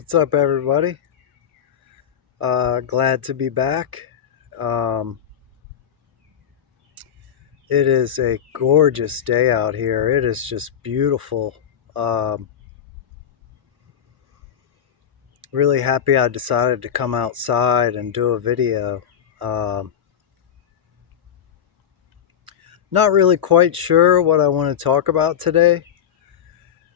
What's up, everybody? Glad to be back. Um, it is a gorgeous day out here. It is just beautiful. Um, really happy I decided to come outside and do a video. Um, Not really quite sure what I want to talk about today.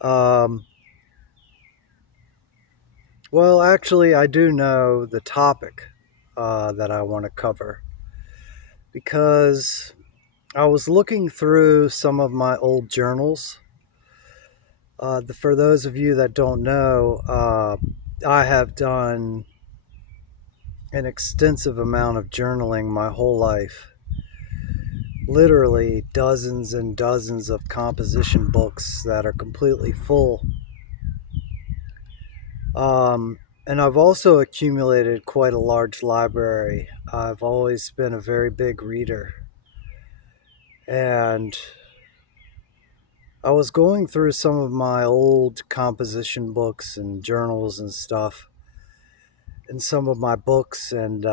Um, well, actually, I do know the topic that I want to cover because I was looking through some of my old journals. For those of you that don't know, I have done an extensive amount of journaling my whole life. Literally dozens and dozens of composition books that are completely full. And I've also accumulated quite a large library. I've always been a very big reader. And I was going through some of my old composition books and journals and stuff in some of my books, and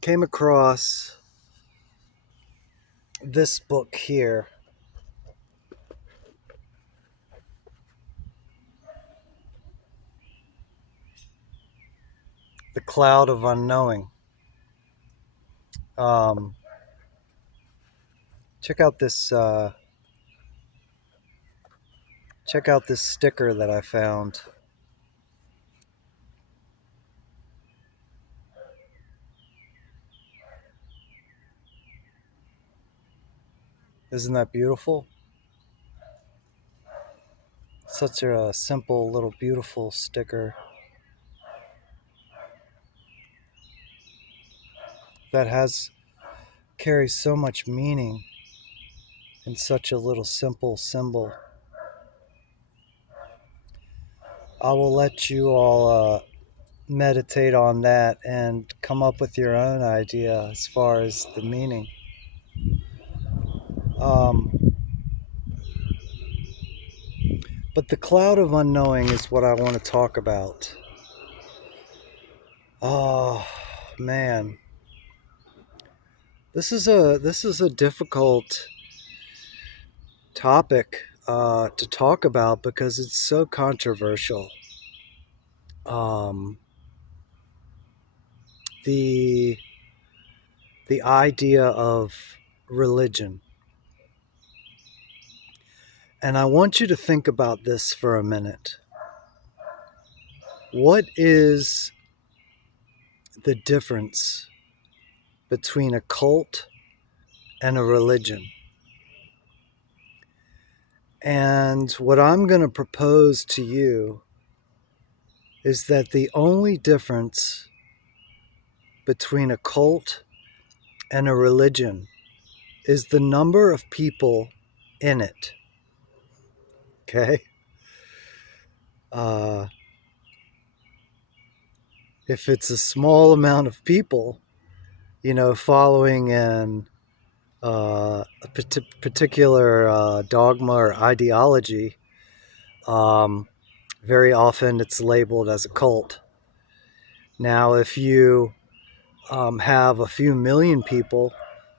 came across this book here, The Cloud of Unknowing. Um, check out this sticker that I found. Isn't that beautiful? Such a simple little beautiful sticker that has carries so much meaning in such a little simple symbol. I will let you all meditate on that and come up with your own idea as far as the meaning. Um, but the cloud of unknowing is what I want to talk about. Oh man, this is a difficult topic to talk about because it's so controversial. Um, the the idea of religion, and I want you to think about this for a minute. What is the difference between a cult and a religion? And what I'm going to propose to you is that the only difference between a cult and a religion is the number of people in it. Okay? Uh, if it's a small amount of people, following a particular dogma or ideology, very often it's labeled as a cult. Now, if you have a few million people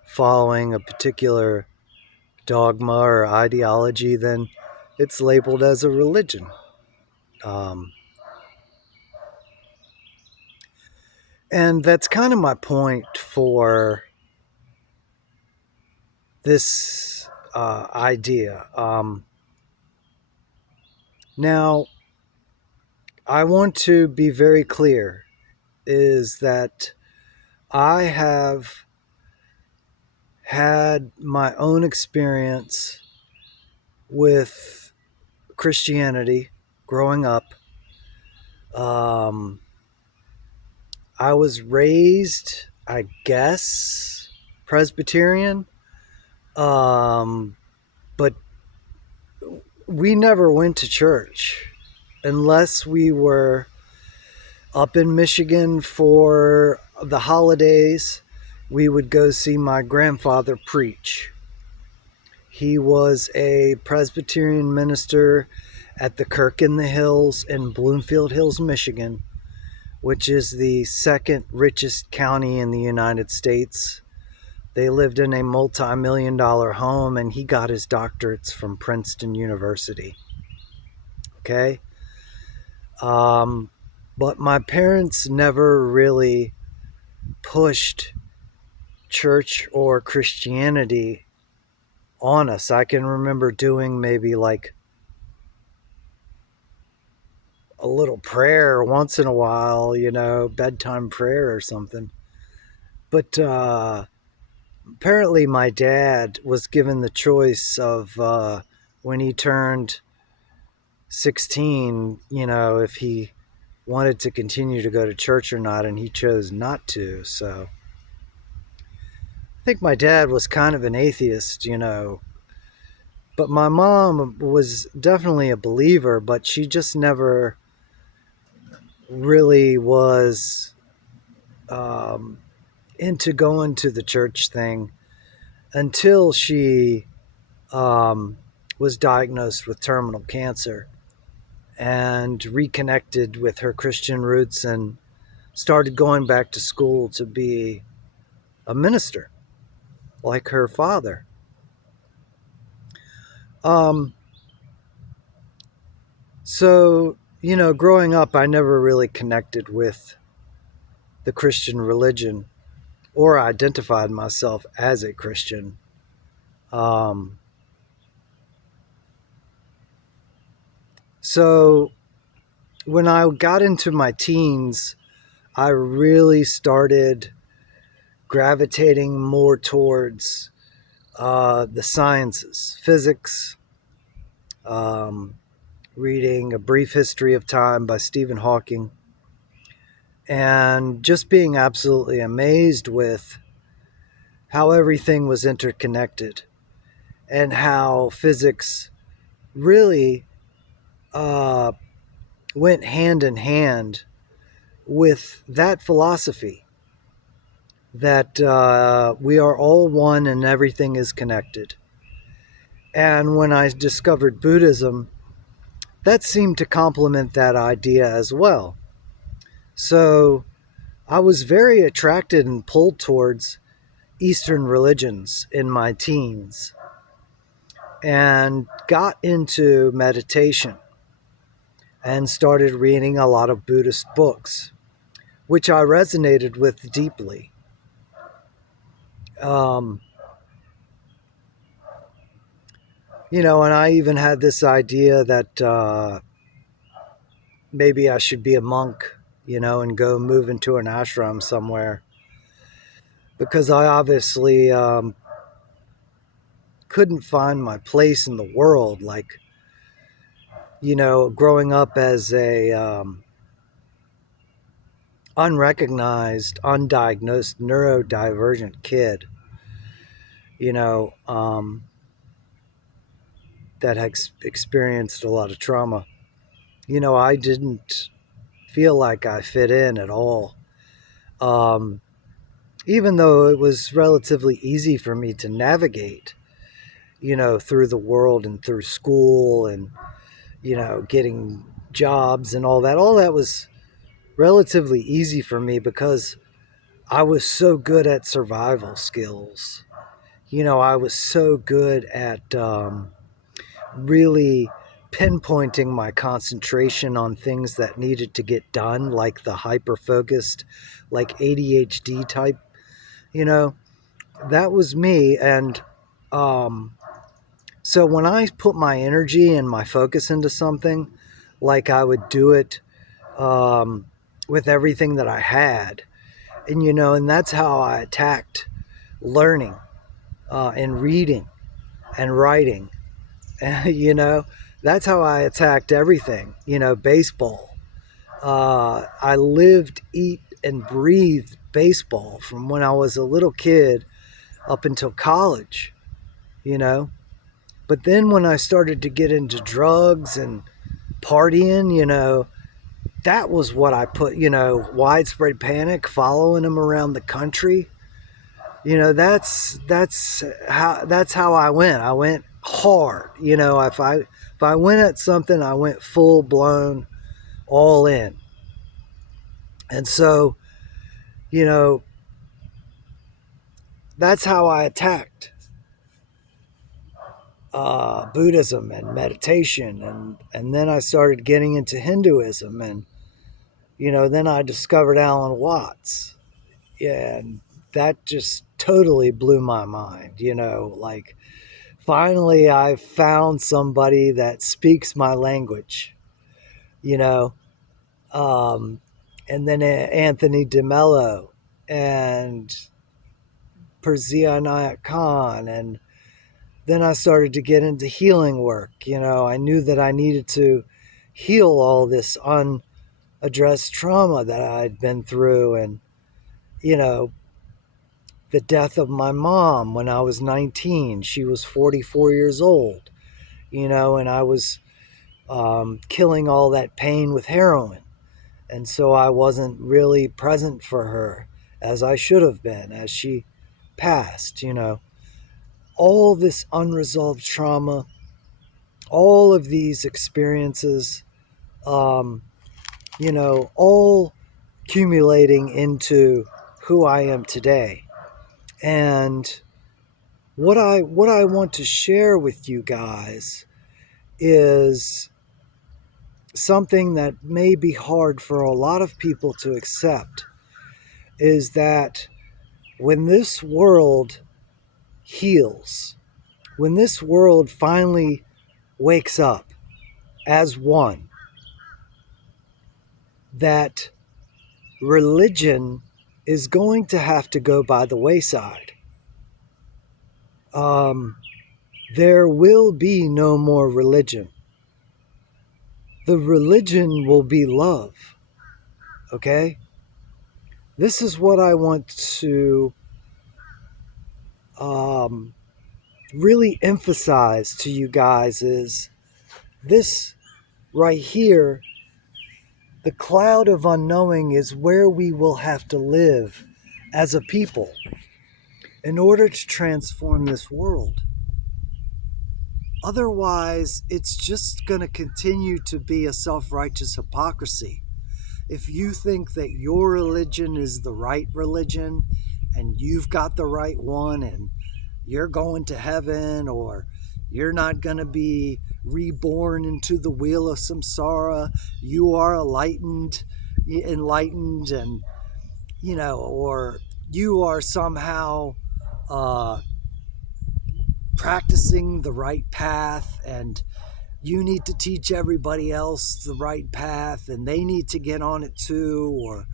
following a particular dogma or ideology, then it's labeled as a religion. Um, and that's kind of my point for this idea. Now, I want to be very clear is that I have had my own experience with Christianity growing up. Um, I was raised, I guess, Presbyterian, but we never went to church unless we were up in Michigan for the holidays. We would go see my grandfather preach. He was a Presbyterian minister at the Kirk in the Hills in Bloomfield Hills, Michigan, which is the second richest county in the United States. They lived in a multi-million-dollar home, and he got his doctorates from Princeton University. Okay? But my parents never really pushed church or Christianity on us. I can remember doing maybe like a little prayer once in a while, bedtime prayer or something. But apparently, my dad was given the choice of when he turned 16, if he wanted to continue to go to church or not, and he chose not to. So I think my dad was kind of an atheist, but my mom was definitely a believer, but she just never really was um, into going to the church thing until she was diagnosed with terminal cancer and reconnected with her Christian roots and started going back to school to be a minister like her father. Um, so, growing up, I never really connected with the Christian religion or identified myself as a Christian. Um, so, when I got into my teens, I really started gravitating more towards the sciences, physics, um, reading A Brief History of Time by Stephen Hawking, and just being absolutely amazed with how everything was interconnected and how physics really uh, went hand in hand with that philosophy that we are all one and everything is connected. And when I discovered Buddhism, that seemed to complement that idea as well. So I was very attracted and pulled towards Eastern religions in my teens and got into meditation and started reading a lot of Buddhist books, which I resonated with deeply. Um, and I even had this idea that maybe I should be a monk, and go move into an ashram somewhere, because I obviously couldn't find my place in the world. Like, growing up as a unrecognized, undiagnosed, neurodivergent kid, you know, um, that has experienced a lot of trauma. I didn't feel like I fit in at all. Um, Even though it was relatively easy for me to navigate, through the world and through school and, getting jobs and all that was relatively easy for me because I was so good at survival skills. I was so good at really pinpointing my concentration on things that needed to get done, like the hyper focused, like ADHD type, you know, that was me. And um, so when I put my energy and my focus into something, like I would do it with everything that I had. And that's how I attacked learning and reading and writing. That's how I attacked everything. Baseball. I lived, eat, and breathed baseball from when I was a little kid up until college, you know. But then when I started to get into drugs and partying, that was what I put, widespread panic, following him around the country. That's how I went. I went hard. If I went at something, I went full blown all in. And so, you know, that's how I attacked Buddhism and meditation, and then I started getting into Hinduism, and then I discovered Alan Watts, yeah, and that just totally blew my mind. Like finally I found somebody that speaks my language, you know, um, and then Anthony DeMello and Perzia Nayat Khan, and then I started to get into healing work. I knew that I needed to heal all this unaddressed trauma that I'd been through, and you know, the death of my mom when I was 19. She was 44 years old, and I was killing all that pain with heroin. And so I wasn't really present for her as I should have been as she passed. All this unresolved trauma, all of these experiences, um, all accumulating into who I am today. And what I want to share with you guys is something that may be hard for a lot of people to accept, is that when this world heals, when this world finally wakes up as one, that religion is going to have to go by the wayside. There will be no more religion. The religion will be love. Okay? This is what I want to really emphasize to you guys, is this right here. The cloud of unknowing is where we will have to live as a people in order to transform this world. Otherwise, it's just going to continue to be a self-righteous hypocrisy. If you think that your religion is the right religion and you've got the right one and you're going to heaven, or you're not going to be reborn into the wheel of samsara, you are enlightened, and, or you are somehow practicing the right path, and you need to teach everybody else the right path and they need to get on it too, or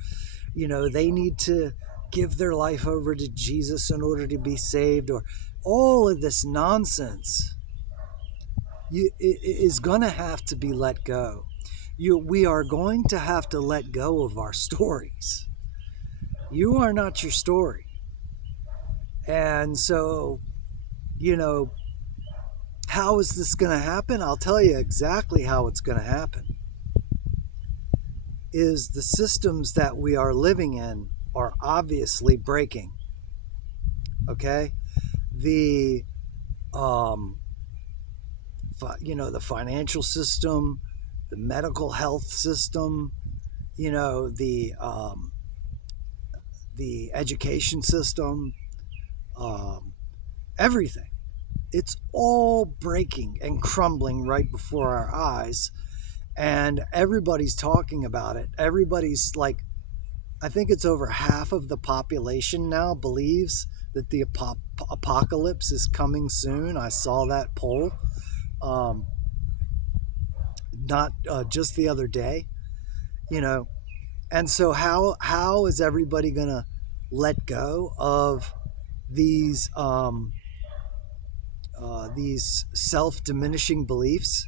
they need to give their life over to Jesus in order to be saved, or all of this nonsense is going to have to be let go. We are going to have to let go of our stories. You are not your story. And so, how is this going to happen? I'll tell you exactly how it's going to happen. Is the systems that we are living in are obviously breaking. Okay? The the financial system, the medical health system, the education system, everything. It's all breaking and crumbling right before our eyes, and everybody's talking about it. Everybody's like, I think it's over half of the population now believes that the apocalypse is coming soon. I saw that poll, not just the other day, and so how is everybody gonna let go of these self-diminishing beliefs?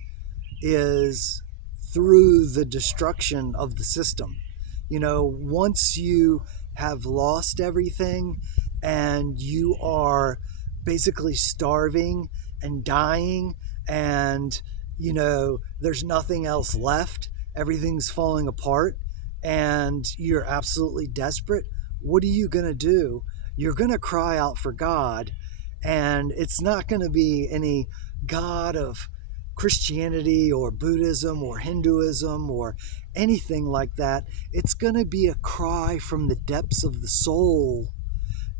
Is through the destruction of the system. Once you have lost everything and you are basically starving and dying, and there's nothing else left, everything's falling apart, and you're absolutely desperate, what are you going to do? You're going to cry out for God, and it's not going to be any God of Christianity or Buddhism or Hinduism or anything like that. It's going to be a cry from the depths of the soul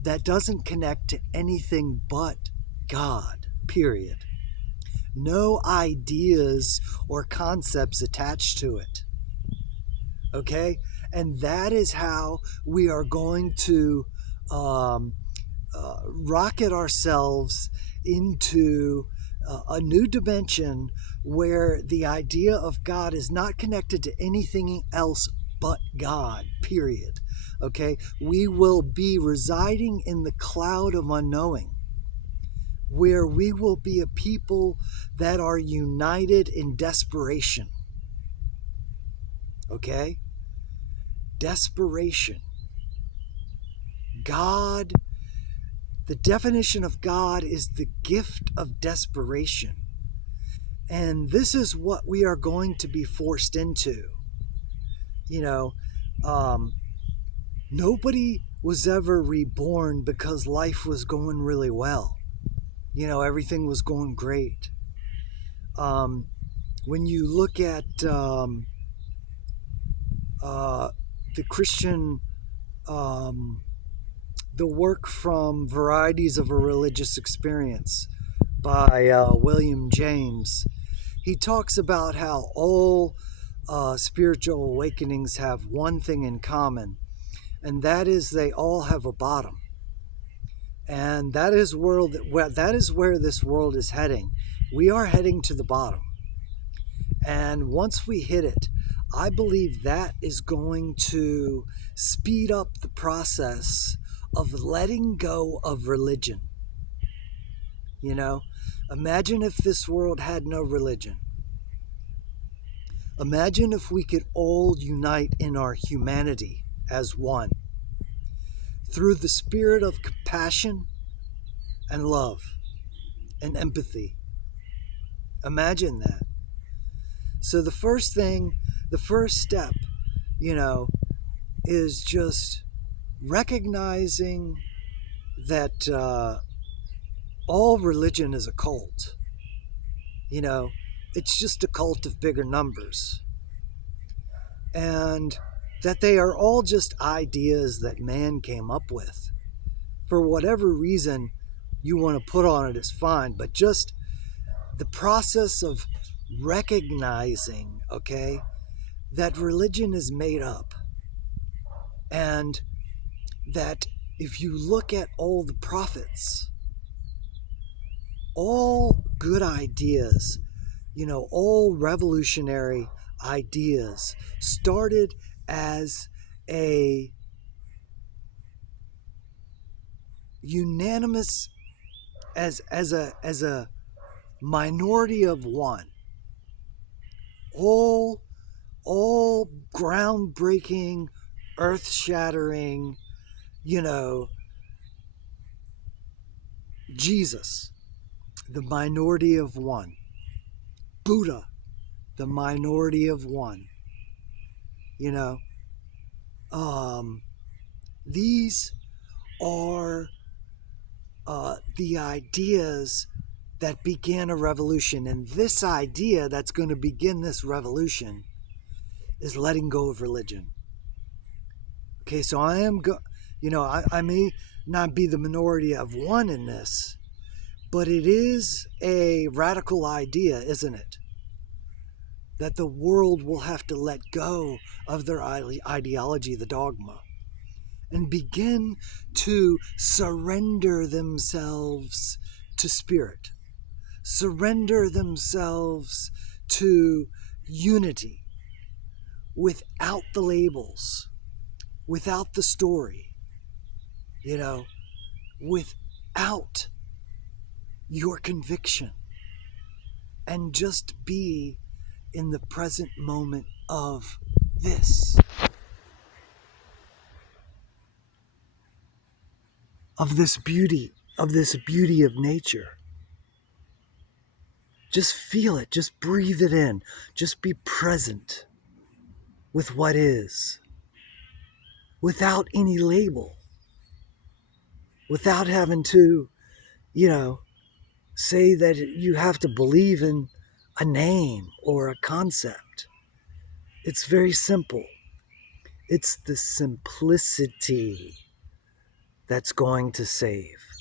that doesn't connect to anything but God, period. No ideas or concepts attached to it. Okay? And that is how we are going to um, rocket ourselves into a new dimension where the idea of God is not connected to anything else but God, period. Okay? We will be residing in the cloud of unknowing, where we will be a people that are united in desperation. Okay? Desperation. God, the definition of God is the gift of desperation. And this is what we are going to be forced into. You know, um, nobody was ever reborn because life was going really well. You know, everything was going great. When you look at the Christian, the work from Varieties of a Religious Experience by William James, he talks about how all spiritual awakenings have one thing in common, and that is they all have a bottom. And that is where this world is heading. We are heading to the bottom. And once we hit it, I believe that is going to speed up the process of letting go of religion. You know, imagine if this world had no religion. Imagine if we could all unite in our humanity as one through the spirit of compassion and love and empathy. Imagine that. So the first step, you know, is just recognizing that all religion is a cult. You know, it's just a cult of bigger numbers. And that they are all just ideas that man came up with. For whatever reason you want to put on it is fine, but just the process of recognizing, okay, that religion is made up, and that if you look at all the prophets, all good ideas, you know, all revolutionary ideas started as a unanimous, as a minority of one. All groundbreaking, earth-shattering, you know, Jesus, the minority of one. Buddha, the minority of one. You know, these are the ideas that began a revolution. And this idea that's going to begin this revolution is letting go of religion. Okay, so I may not be the minority of one in this, but it is a radical idea, isn't it? That the world will have to let go of their ideology, the dogma, and begin to surrender themselves to spirit, surrender themselves to unity without the labels, without the story, you know, without your conviction, and just be in the present moment of this, of this beauty of nature. Just feel it, just breathe it in, just be present with what is, without any label, without having to, you know, say that you have to believe in a name or a concept. It's very simple. It's the simplicity that's going to save.